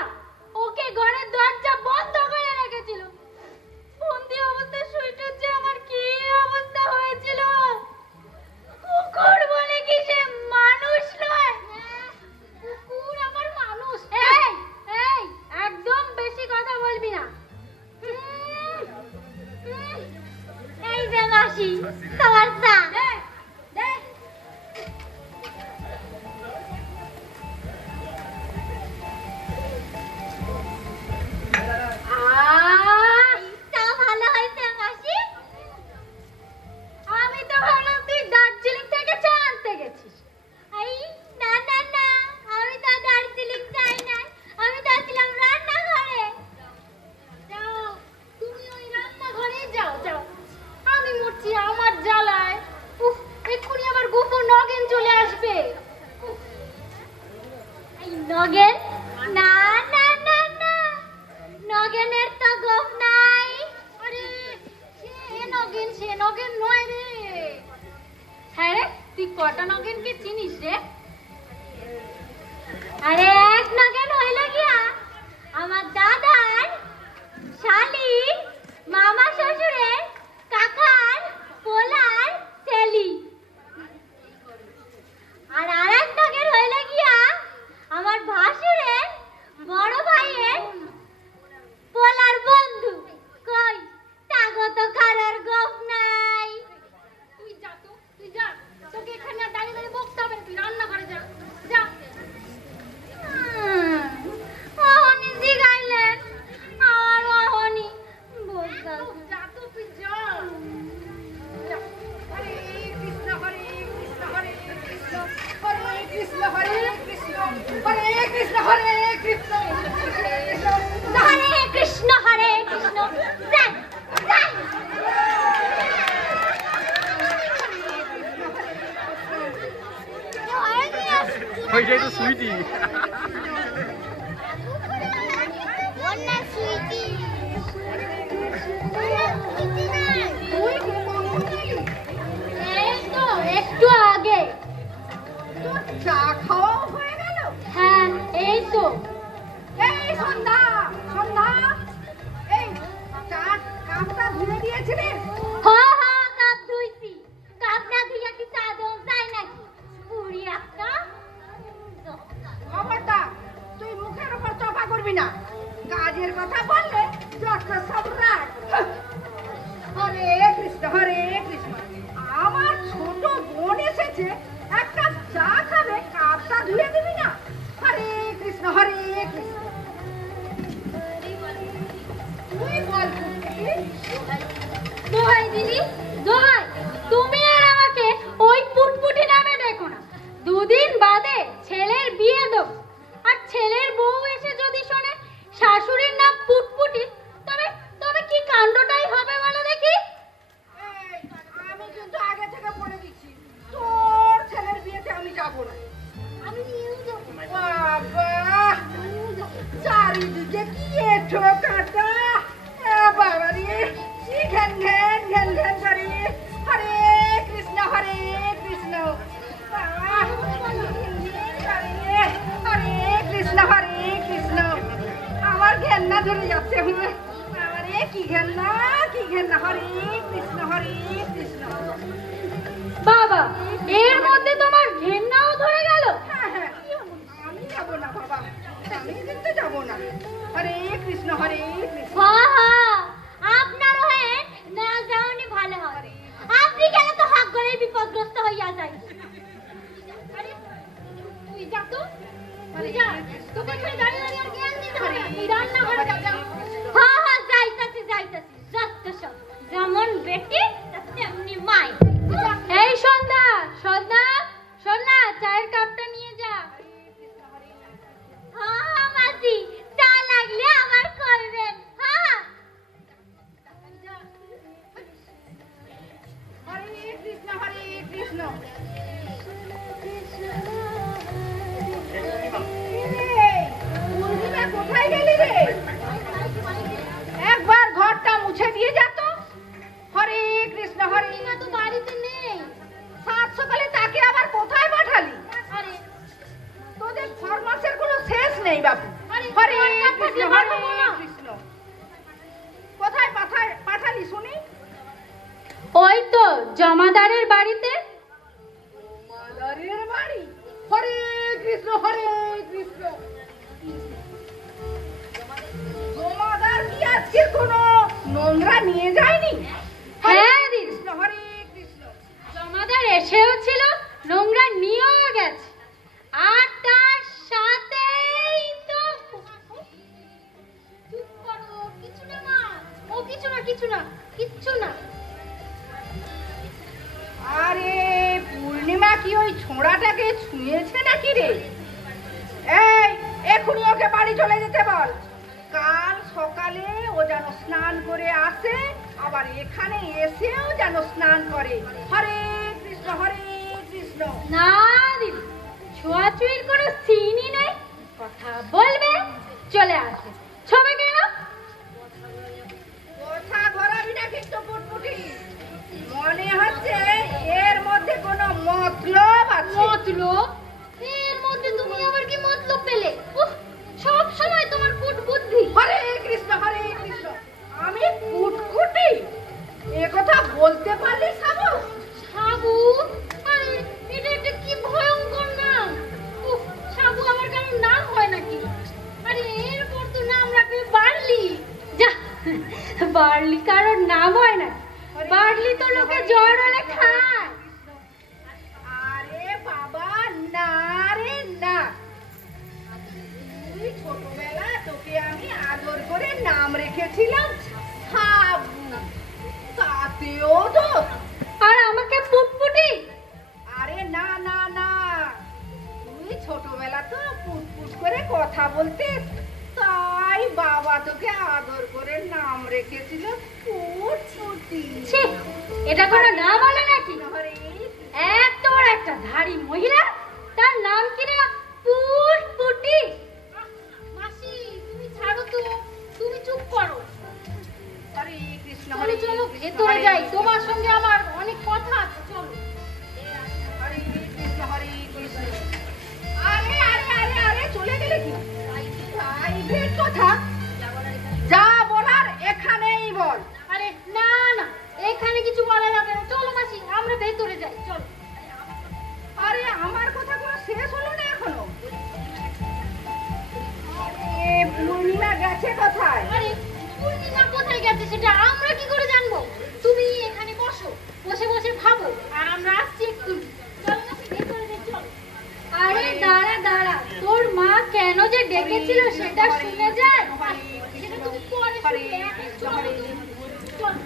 ওকে ঘরের দরজা বন্ধ করে রেখেছিল। বন্দি অবস্থায় সুইটুর যে আমার কি অবস্থা হয়েছিল। কুকুর বলে কি সে মানুষ নয়? কুকুর আমার মানুষ। এই এই একদম বেশি কথা বলবি না। এই যে মাসি, তোমার চা। দে, দে। চা ভালো হয়েছে মাসি। আমি তো ভাবলাম তুই দার্জিলিং থেকে চা আনতে গেছিস। এই না না না, আমি তো দার্জিলিং যাই নাই, আমি তো ছিলাম রান্নাঘরে। যাও, তুমি ওই রান্নাঘরে যাও যাও। আমি মরছি আমার জ্বালায়। উফ, এক্ষুনি আমার গুফো নগেন চলে আসবে। উফ, এই নগেন? না না না না, নগেনের তো গোপ নাই। আরে সে নগেন নয় রে। হ্যাঁ রে, তুই কটা নগেনকে চিনিস রে? আরে এক নগেন হইল গিয়া আমার দাদার শালির মামা শ্বশুরের কাকার পোলার ছেলি। আর আরেক নগেন হইল গিয়া আমার ভাসুরের বড় ভাইয়ের পোলার বন্ধু। কই তাগো তো কারোর গোপ নাই। তুই যা তো, তুই যা। তোকে এখানে আর দাঁড়িয়ে দাঁড়িয়ে বকতে হবে না, তুই রান্নাঘরে যা যা। অহনি জিগাইলেন আর অহনি বলতাম। যা তো, তুই যা। যা। হরে কৃষ্ণ হরে কৃষ্ণ হরে কৃষ্ণ হরে কৃষ্ণ হরে কৃষ্ণ হরে কৃষ্ণ হরে কৃষ্ণ হরে কৃষ্ণ হরে কৃষ্ণ। যাই যাই। ওইটাই তো সুইটি। বন্যা সুইটি। এই তো একটু আগে। তোর চা খাওয়া হয়ে গেল? হ্যাঁ এই তো। এই সন্ধ্যা সন্ধ্যা, এই চা কাপটা ধুয়ে দিয়েছিলি? কাপ ধুইছি। কাপ না ধুইয়া কি চা দেওয়া যায় নাকি? পুরি একটা। খবরদার, তুই মুখের উপর চাপা করবি না। কাজের কথা বললে যত সব রাখ। হরে কৃষ্ণ হরে কৃষ্ণ। আমার ছোট বোন এসেছে, একটা চা খাবে, কাপটা ধুয়ে দিবি না? হরে কৃষ্ণ হরে কৃষ্ণ। তুই বল পুত্রী। দোহাই দিদি, দোহাই, তুমি আর আমাকে ওই পুটপুটি নামে দেখো না। দুদিন বাদে ছেলের বিয়ে দেব, আর ছেলের বউ এসে যদি শোনে শাশুড়ির নাম পুটপুটি, তবে তবে কি কাণ্ডটাই হবে বলো দেখি। এই, আমি কিন্তু আগে থেকে বলে দিচ্ছি, তোর ছেলের বিয়েতে আমি যাবো না। আমি নিয়েও যাবো। বাবা, চারিদিকে কি এঠো কাটা। বাবা রে, কি ঘ্যান ঘ্যান ঘ্যান ঘ্যান করে। হরে কৃষ্ণ হরে কৃষ্ণ। হরে কৃষ্ণ হরে কৃষ্ণ। আমার ঘেন্না ধরে যাচ্ছে। বাবারে কি ঘেন্না কি ঘেন্না। হরে কৃষ্ণ হরে কৃষ্ণ। বাবা, এর মধ্যে তোমার ঘেন্নাও ধরে গেল। হ্যাঁ হ্যাঁ, আমি যাবো না বাবা, আমি কিন্তু যাবো না। হরে কৃষ্ণ হরে কৃষ্ণ। আপনার হয়ে না যাওনি ভালো হবে। আপনি কেন তো হক করে বিপদগ্রস্ত হইয়া যাই। আরে তুই যা তো, তুই যা। তোকে এখানে দাঁড়িয়ে দাঁড়িয়ে আর জ্ঞান দিতে হবে না। তুই রান্নাঘরে যা, যা। যাইতাছি যাইতাছি। যত সব যেমন বেটি তেমনি মাই। এই সন্ধ্যা, সন্ধ্যা, শোন না, চায়ের কাপটা নিয়ে যা। মাসি, চা লাগলে কৃষ্ণ। পূর্ণিমা কোথায় গেলি রে? একবার ঘরটা মুছে দিয়ে যেত। হরে কৃষ্ণ হরে। পূর্ণিমা তো বাড়িতে নেই। সাত সকালে তাকে আবার কোথায় পাঠালি? আরে তোদের ফরমাসের কোনো শেষ নেই বাবু। আরে, হরে দরকার কৃষ্ণ থাকলে হরে পাঠাবো না। কৃষ্ণ। কোথায় পাঠালি শুনি? ওই তো জমাদারের বাড়িতে। মাদারের বাড়ি। হরে কৃষ্ণ হরে কৃষ্ণ। জমাদার কি আজকে কোনো নোংরা নিয়ে যায়নি? হ্যাঁ দিদি, কৃষ্ণ হরে কৃষ্ণ। জমাদার এসেও ছিল, নোংরা নিয়েও গেছে। আর তার সাথেই তো চুপ করো, কিছু না মা, ও কিছু না কিচ্ছু না। আরে পূর্ণিমা কি ওই ছোঁড়াটাকে ছুঁয়েছে নাকি রে? এই এখনই ওকে বাড়ি চলে যেতে বল। কাল সকালে ও যেন স্নান করে আসে, আবার এখানে এসেও যেন স্নান করে। হরে কৃষ্ণ হরে কৃষ্ণ। না দিদি, ছোঁয়াছুঁয়ির কোনো সিনই নেই। কথা বলবে, চলে আসবে। ছবে কেন? কথা ঘোরাবি না কিন্তু পুটপুটি। মনে হচ্ছে এর মধ্যে কোনো মতলব আছে। মতলব? এর মধ্যে তুমি আবার কি মতলব পেলে? উফ, সব সময় তোমার কুট বুদ্ধি। হরে কৃষ্ণ হরে কৃষ্ণ। আমি পুটকুটি? এ কথা বলতে পারলি সাবু? সাবু? আরে এটা একটা কি ভয়ঙ্কর নাম। উফ, সাবু আমার কারোর নাম হয় নাকি? আরে এরপর তো নাম রাখবে বার্লি। যা, বার্লি কারোর নাম হয় না। বার্লি তো লোকে জ্বর হলে খায়। আরে বাবা না রে না। তুই ছোটবেলা তোকে আমি আদর করে নাম রেখেছিলাম সাবু, তাতেও তো। আর আমাকে পুটপুটি? আরে না না না, তুই ছোটবেলা তো পুটপুট করে কথা বলতে, তাই বাবা তোকে আদর করে নাম রেখেছিল পুটপুটি। ছি, এটা কোনো নাম হলো নাকি? হরে এত বড় একটা ধাড়ি মহিলা, তার নাম কিনা পুটপুটি। মাসি তুমি ছাড়ো তো, তুমি চুপ করো। হরে কৃষ্ণ চলো হরে চলো কৃষ্ণ, ভেতরে হরে যাই, কৃষ্ণ। তোমার সঙ্গে আমার অনেক কথা আছে। চলো। হরে কৃষ্ণ হরে কৃষ্ণ। আরে আরে আরে আরে চলে গেলে কি? প্রাইভেট কথা যা বলার এখানেই বল। আরে না না, এখানে কিছু বলা লাগে না। চলো মাসি, আমরা ভেতরে যাই। চলো। আরে আমার কথা কোনো শেষ হলো না এখনো। আরে পূর্ণিমা গেছে কোথায়? আরে পূর্ণিমা কোথায় গেছে সেটা আমরা কি করে জানবো? তুমি এখানে বসো, বসে বসে ভাবো, আর আমরা আসছি একটু। চলো মাসি, ভেতরে যাই, চলো। আরে দাঁড়া দাঁড়া, তোর মা কেন যে ডেকেছিল সেটা শুনে যায়। সেটা তুমি পরে শুনবে, এখন চলো তুমি। চলো।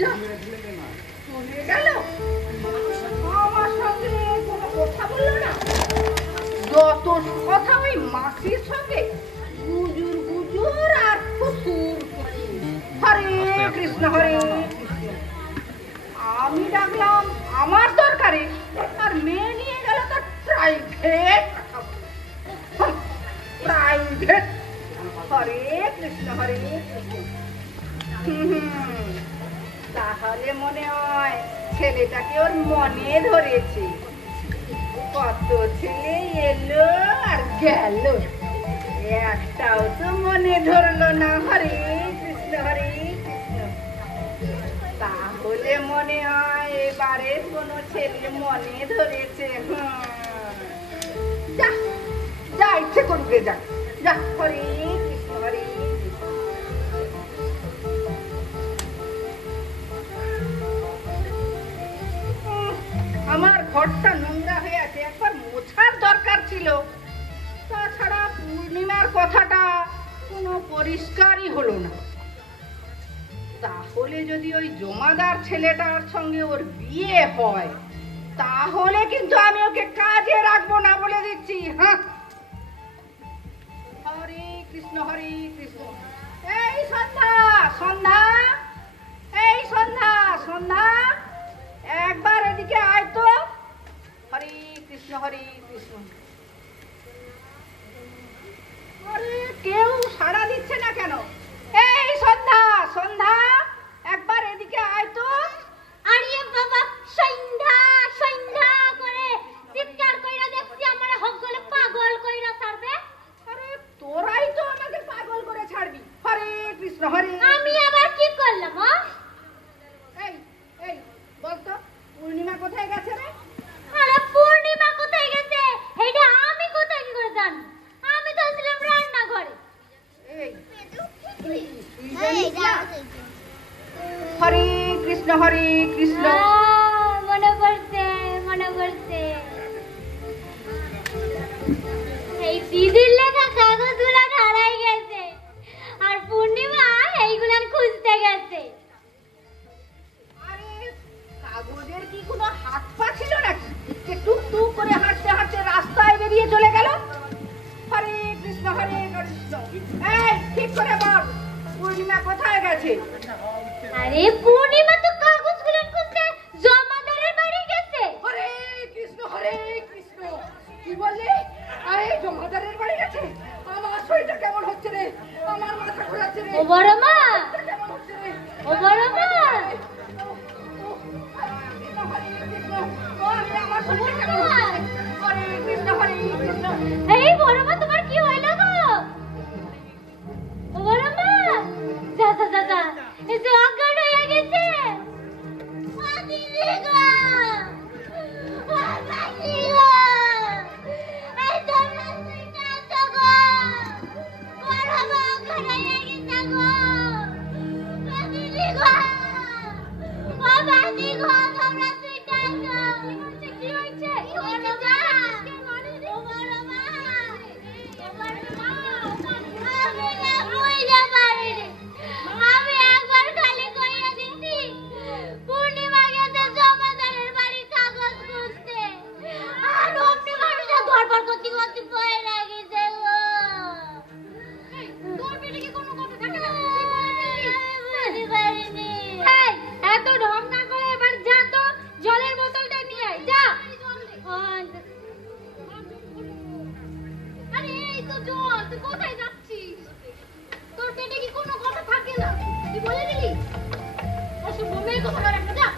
যা, চলে গেল। আমার সঙ্গে কোনো কথা বললো না। যত কথা ওই মাসির সঙ্গে গুজুর গুজুর আর ফুসুর ফুসুর। হরে কৃষ্ণ হরে কৃষ্ণ। আমি ডাকলাম আমার দরকারে, আর মেয়ে নিয়ে গেল তার প্রাইভেট। প্রাইভেট। হরে কৃষ্ণ হরে কৃষ্ণ। তাহলে মনে হয় ছেলেটাকে ওর মনে ধরেছে। কত ছেলে এলো আর গেল, একটাও তো মনে ধরলো না। হরে কৃষ্ণ হরে কৃষ্ণ। তাহলে মনে হয় এবারে কোনো ছেলে মনে ধরেছে। যা যা, ইচ্ছে করবে যা যা। হরে কৃষ্ণ হরে কৃষ্ণ। আমার ঘরটা নোংরা হয়ে আছে, একবার মোছার দরকার ছিল। তাছাড়া পূর্ণিমার কথাটা কোনো পরিষ্কারই হলো না। তাহলে যদি ওই জমাদার ছেলেটার সঙ্গে ওর বিয়ে হয়, তাহলে কিন্তু আমি ওকে কাজে রাখবো না বলে দিচ্ছি। হ্যাঁ। হরে কৃষ্ণ হরে কৃষ্ণ। এই সন্ধ্যা সন্ধ্যা, এই সন্ধ্যা সন্ধ্যা, একবার আবার কি করলাম? এই এই বলতো পূর্ণিমা কোথায় গেছে রে? আরে পূর্ণিমা কোথায় গেছে এইটা আমি কোথায় কি করে জানবো? আমি তো ছিলাম রান্নাঘরে। এই হরে কৃষ্ণ হরে কৃষ্ণ। মনে পড়ছে মনে পড়ছে। এই দিদির লেখা কাগজগুলো হারাই গেছে আর পূর্ণিমা এইগুলো খুঁজতে গেছে। আরে কাগজের কি কোনো হাত পা ছিল নাকি? যে টুক টুক করে হাঁটতে হাঁটতে রাস্তায় বেরিয়ে চলে গেল। হরে কৃষ্ণ হরে কৃষ্ণ। এই ঠিক করে বল পূর্ণিমা কোথায় গেছে? আরে পূর্ণিমা তো কাগজগুলো খুঁজতে জমাদারের বাড়ি গেছে। হরে কৃষ্ণ কি বললি? আরে জমাদারের বাড়ি গেছে? আমার শরীরটা কেমন হচ্ছে রে? আমার মাথা ঘোরাচ্ছে রে। ও বড় মা, কেমন হচ্ছে রে? ও বড় মা, এই বড় মা তোমার কি হইল গো? ও বড় মা, যা যা যা যা, এই যে অজ্ঞান হয়ে গেছে। দিদি গো, দিদি গো, এই তোমরা দুইটা আছো গো, বড় মা অজ্ঞান হয়ে গেছে গো, দিদি গো, ও দিদি গো, তোমরা দুইটা আছো। কি হয়েছে? বড় মা, ও বড় মা, আমি না বুঝতে পারিনি। আমি একবার খালি কইয়া দিছি পূর্ণিমা গেছে জমাদারের বাড়ি কাগজ খুঁজতে, আর অমনি মানুষটা ধরপড় করতে করতে পড়ে লাগিছে গো। তোর পেটে কি কোনো কথা থাকে না? বুঝতে পারিনি। এত ঢং না করে এবার যা তো জলের বোতলটা নিয়ে আয়, যা। আরে এই তো জল, তুই কোথায় যাচ্ছিস? তোর পেটে কি কোনো কথা থাকে না? তুই বলে দিলি ওসব বোমের কথা আর একটা যা।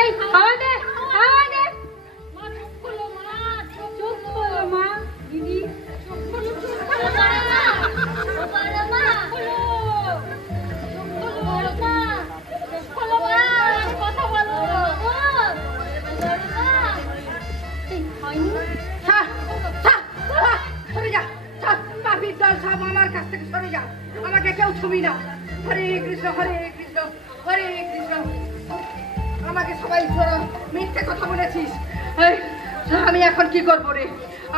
এই খাওয়া দে, খাওয়া দে। মা চোখ খোলো, মা চোখ খোলো, মা দিদি চোখ খোলো, চোখ খোলো মা। ও বড় মা খোলো, চোখ খোলো বড় মা, চোখ খোলো মা, কথা বলো গো বড় মা। এই হয়নি? সরে যা, পাপির দল সব আমার কাছ থেকে সরে যা, আমাকে কেউ ছুবি না। হরে কৃষ্ণ হরে কৃষ্ণ হরে কৃষ্ণ। আমাকে সবাই তোরা মিথ্যে কথা বলেছিস। এই, আমি এখন কি করবো রে?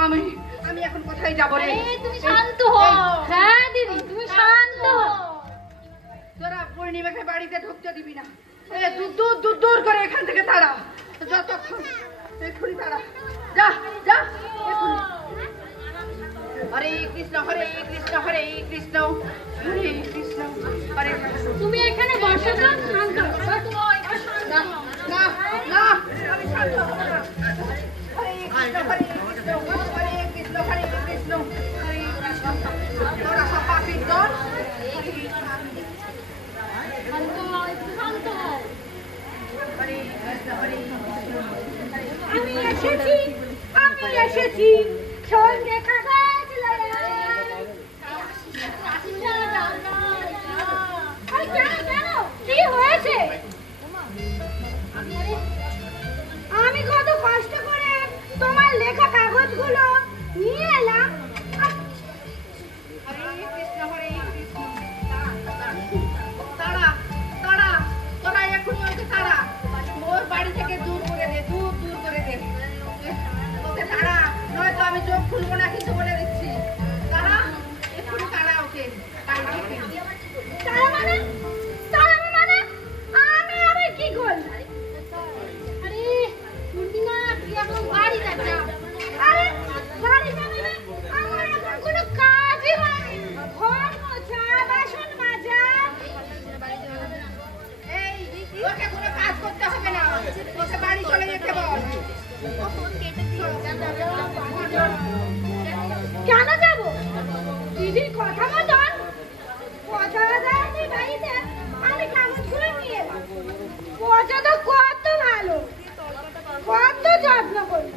আমি এখন কোথায় যাবো রে? তুমি শান্ত হও। হ্যাঁ দিদি তুমি শান্ত হও। তোরা পূর্ণিমাকে বাড়িতে ঢুকতে দিবি না। দূর দূর দূর দূর করে এখান থেকে তাড়া, যতক্ষণ এক্ষুনি তাড়া, যা যা এক্ষুনি। হরে কৃষ্ণ হরে কৃষ্ণ হরে কৃষ্ণ হরে কৃষ্ণ হরে কৃষ্ণ। তুমি এখানে বসো তো, শান্ত হও। না না না, আমি শান্ত হব না। হরে কৃষ্ণ হরে কৃষ্ণ হরে কৃষ্ণ হরে কৃষ্ণ হরে কৃষ্ণ। তোরা সব পাপির দল। হরে কৃষ্ণ হরে কৃষ্ণ। আমি এসেছি সঙ্গে কাগজ লইয়া। কি হয়েছে? আমি কত কষ্ট করে তোমার লেখা কাগজগুলো নিয়ে এলাম। হরে কৃষ্ণ হরে কৃষ্ণ। তারা তারা তোরা এখনই ওকে তারা ওর বাড়ি থেকে দূর করে দে, দূর দূর করে দে ওকে তারা, নয়তো আমি চোখ খুলবো না কিছু বলে দিচ্ছি। তারা এক্ষুনি তারা ওকে বাড়ি থেকে। তারা মানে আমি আবার কি করলাম? আরে পূর্ণিমা তুই এখন বাড়ি যাবি। আরে বাড়ি যাবি না? আমার এখন কোনো কাজই হয়নি। ঘর মোছা, বাসন মাজা। এই ওকে কোনো কাজ করতে হবে না, ওকে বাড়ি চলে যেতে বল। কেন যাব? দিদির কথা মতন পচাদানি বাড়িতে আমি কাগজগুলো নিয়ে এলাম। পচাদা কত ভালো, কত যত্ন করি।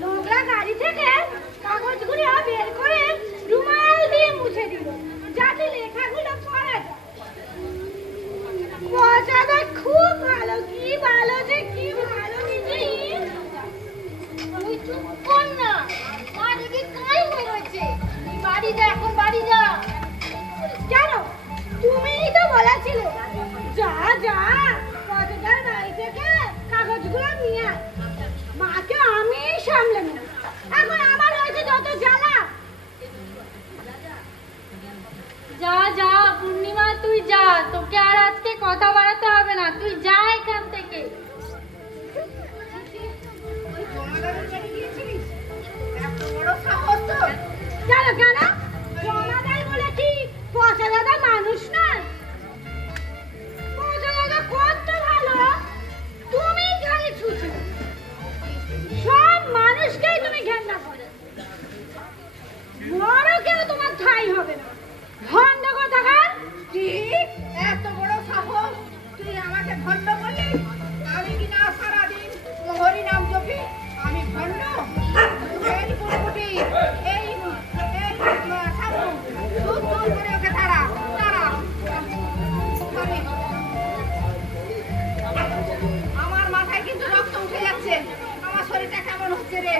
নোংরা গাড়ি থেকে কাগজগুলো বের করে রুমাল দিয়ে মুছে দিল যাতে লেখাগুলো পড়া বলেছিলে যা যা কতটার বাড়ি থেকে কাগজগুলো নিয়ে আয়। মাকে আমি সামলে নেব। এখন আমার হয়েছে যত জ্বালা। যা যা পূর্ণিমা, তুই যা, তোকে আর আজকে কথা বাড়াতে হবে না, তুই যা এখান থেকে। কেন কেন জমাদার বলে কি পচা দাদা মানুষ নয়? পচা দাদা কত ভালো, তুমি খালি ছুঁচো, সব মানুষকেই তুমি ঘেন্না করো, বড় কেউ তোমার ঠাই হবে না। ভণ্ড কোথাকার! ঠিক এত বড় সাহস, তুই আমাকে ভণ্ড বললি? আমি কিনা সারাদিন হরি নাম জপি, আমি ভণ্ড? এই পুরপুটি, এই সাবু, দুধ দুধ করে ওকে তাড়া তাড়া। আমার মাথায় কিন্তু রক্ত উঠে যাচ্ছে, আমার শরীরটা কেমন হচ্ছে রে।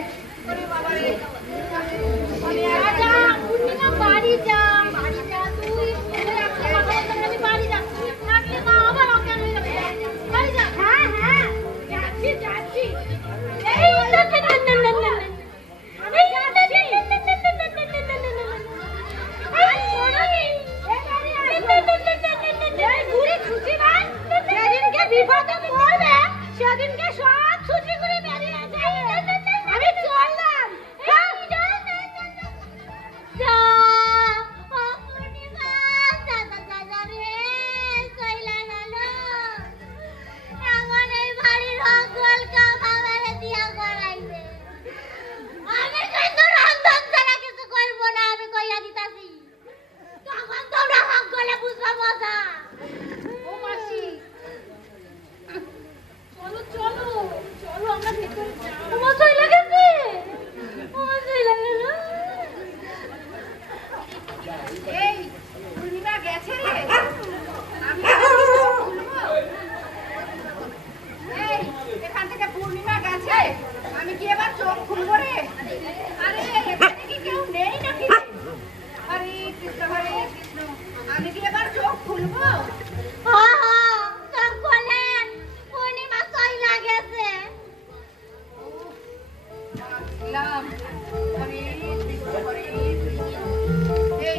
ওরে বাবা রে, যা পূর্ণিমা বাড়ি যা, বাড়ি যা তুই। আমি বাড়ি যাচ্ছি, থাকলে মা আবার অজ্ঞান হয়ে যাবে। বাড়ি যা। হ্যাঁ হ্যাঁ যাচ্ছি যাচ্ছি। এই না না না না না না না। আমি যাচ্ছি। এই সোনালি, এবারে এই বুড়ি ছুচি ভাই যেদিনকে বিপদে পড়বে সেদিনকে সব ছুচি করে বেরিয়ে যাবে। আমি চললাম। যা ও পূর্ণিমা, যা যা যা যা রে, কইলা গেল। এমন এই বাড়ির সকল কাম আমারে দিয়া করাইছে। আমি কিন্তু রন্ধন ছাড়া কিছু করব না, আমি কইয়া দিতাছি। তখন তোমরা সকলে বুঝবা মজা। ও মাসি, চলো চলো চলো আমরা ভেতরে যাই। ওমা চইলা গেছে, ওমা চইলা গেল। এই পূর্ণিমা গেছে রে, আমি এবার কি চোখ খুলবো? এই এখান থেকে পূর্ণিমা গেছে, আমি কি এবার চোখ খুলবো রে? আরে এখানে কি কেউ নেই নাকি রে? হরে কৃষ্ণ আমি কি এবার চোখ খুলবো? চোখ খোলেন, পূর্ণিমা চইলা গেছে। রাম হরে কৃষ্ণ হরে কৃষ্ণ। এই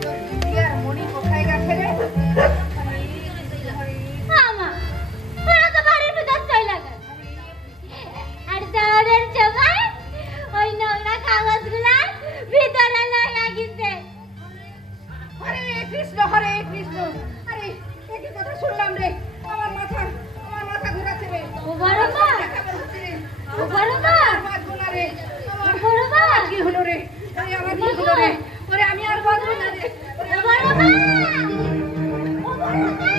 তোর দিদিয়ার মণি কোথায় গেছে রে? হরে কৃষ্ণ হরে আমা, ওরা তো বাড়ির ভিতর চইলা গেছে। আর দৌড়ের সময় ওই নোংরা কাগজগুলার ভিতরে লইয়া গেছে। হরে কৃষ্ণ হরে কৃষ্ণ। আরে একই কথা শুনলাম রে, আমার মাথা ঘোরাচ্ছে রে। ও বড় মা, কেমন হচ্ছে রে? ও বড় মা, আর বাঁচবো না রে, আমার বড় মা, কি হলো রে? আরে আমার কি হলো রে? ওরে আমি আর বাঁচবো না রে। ওরে ও আমার বড় মা, ও বড় মা,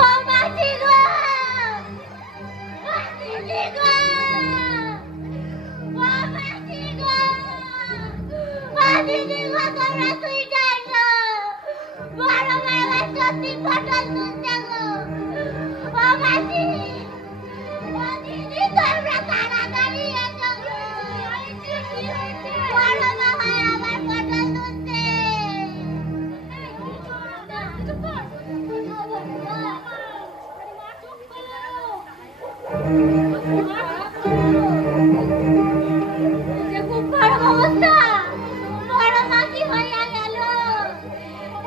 ও মাটি গো, মাটি গো, ও মাটি গো, মাটি গো, তোমরা তুই যাইছো। বড় মায়ের সত্যি পটল তুলছে গো। ও মাটি, ও দিদি তোমরা তাড়াতাড়ি এসো গো। বড় মা হয় আমার পটল তুলছে। চুপ কর। যে খুব খারাপ অবস্থা, বড় মা কি হইয়া গেল।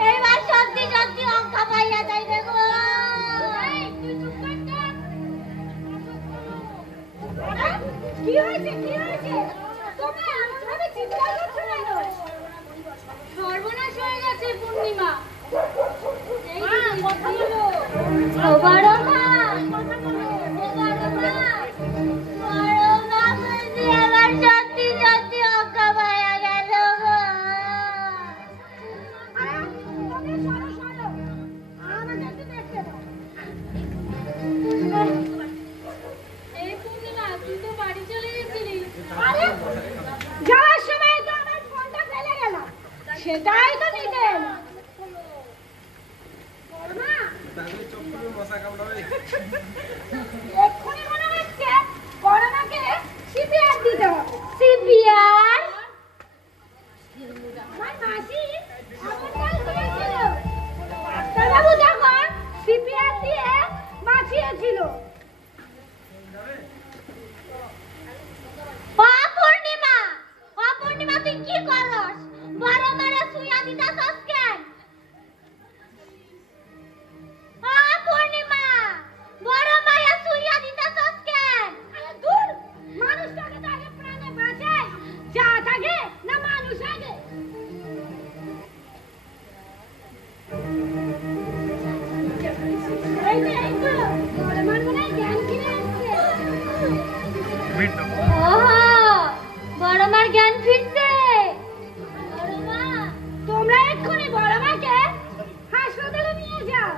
এইবার সত্যি সত্যি অঙ্কা পাইয়া যাইবে গো। কি হয়েছে কি হয়েছে? তোমরা এমন ভাবে চিৎকার করছো কেন? সর্বনাশ হয়ে গেছে পূর্ণিমা। মা কথা বলো। ও বড় মা, ও বড় মা, বড় মা বলছি এবার সত্যি সত্যি অঙ্কা পাইয়া গেল গো। আরে তুমি সরো সরো, আমাকে একটু দেখতে দাও। এই পূর্ণিমা, তুই তো বাড়ি চলে গেছিলি। আরে যাওয়ার সময় তো আমার ফোনটা ফেলে গেলাম, সেটাই তো নিতে এলাম। বড় মা, এক্ষুনি মনে হচ্ছে বড় মাকে CPR দিতে হবে। সিপিআর? দিতা সস্কেন পূর্ণিমা বড় মায়া সুইয়া দিতা সস্কেন দূর মানুষটাকে তো আগে প্রাণে বাঁচায় যা থাকে না মানুষ আগে এই তো বড় মার মনে জ্ঞান ফিরে আসছে বড় মার জ্ঞান ফিরছে বড় মা তোমরা এক্ষুনি বড় মাকে হাসপাতালে নিয়ে যাও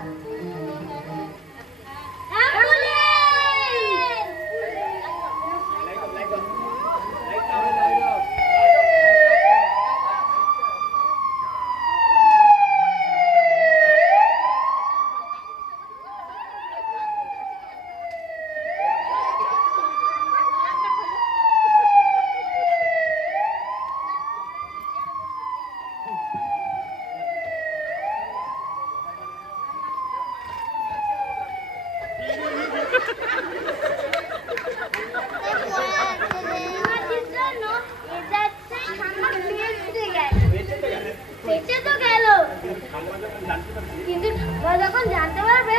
কিন্তু ঠাম্মা যখন জানতে পারবে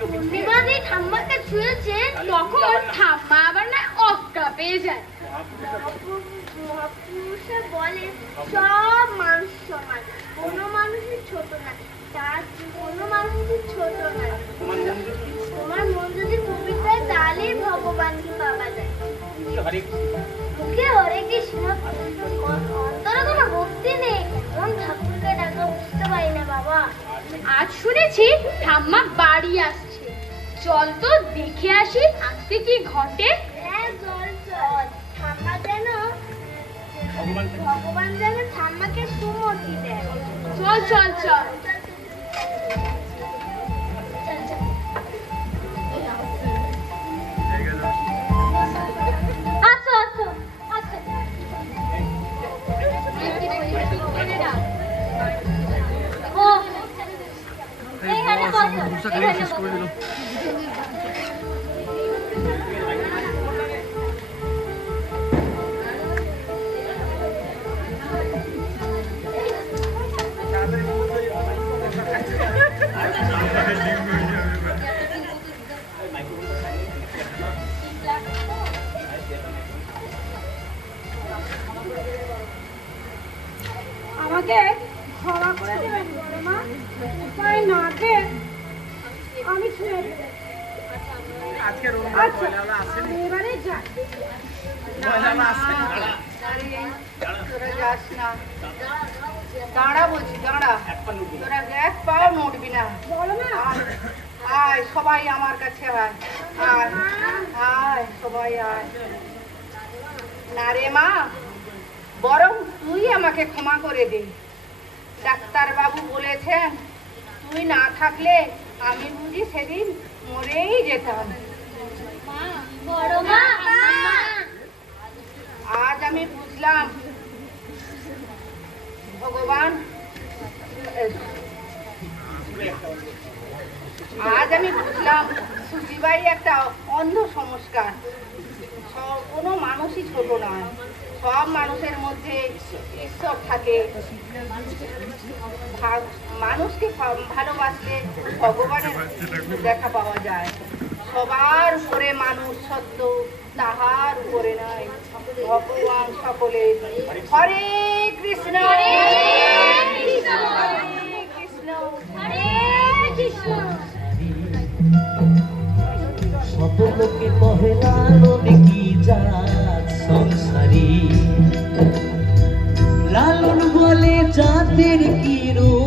পূর্ণিমাদি ঠাম্মাকে ছুঁয়েছে তখন ঠাম্মা আবার না অক্কা পেয়ে যায় মহাপুরুষে বলে সব মানুষ সমান কোনো মানুষই ছোট না তার কোনো মানুষই ছোট না তোমার মন যদি পবিত্র হয় তাহলেই ভগবানকে পাওয়া যায় মুখে হরে কৃষ্ণ অন্তরে কোনো ভক্তি নেই কোন ঠাকুরকে ডাকা বুঝতে পারি না বাবা আজ শুনেছি ঠাম্মা বাড়ি আসছে চল তো দেখে আসি আজকে কি ঘটে হ্যাঁ চল চল ঠাম্মা যেন ভগবান যেন ঠাম্মাকে সুমতি দেয় চল চল চল আসো আসো আসো ও এখানে বসো এখানে বসো আমাকে ক্ষমা করে দেবেন বড় মা উপায় না খেয়ে আমি ছুঁয়ে দেব আচ্ছা এবারে যা তোরা যাস না দাঁড়া বলছি দাঁড়া তোরা এক পাও নড়বি না বলো না আয় সবাই আমার কাছে আয় আয় আয় সবাই আয় না রে মা বরং তুই আমাকে ক্ষমা করে দে ডাক্তার বাবু বলেছেন তুই না থাকলে আমি বুঝি সেদিন মরেই যেতাম বড় মা আজ আমি বুঝলাম ভগবান আজ আমি বুঝলাম সুচিবাই একটা অন্ধ সংস্কার কোনো মানুষই ছোট নয় সব মানুষের মধ্যে ঈশ্বর থাকে মানুষকে ভালোবাসলে ভগবানের দেখা পাওয়া যায় সবার উপরে মানুষ সত্য তাহার উপরে নয় ভগবান সকলে হরে কৃষ্ণ হরে কৃষ্ণ হরে কৃষ্ণ সকলকে কহে লালন কি জাত সংসারী লালন বলে জাতের কি রূপ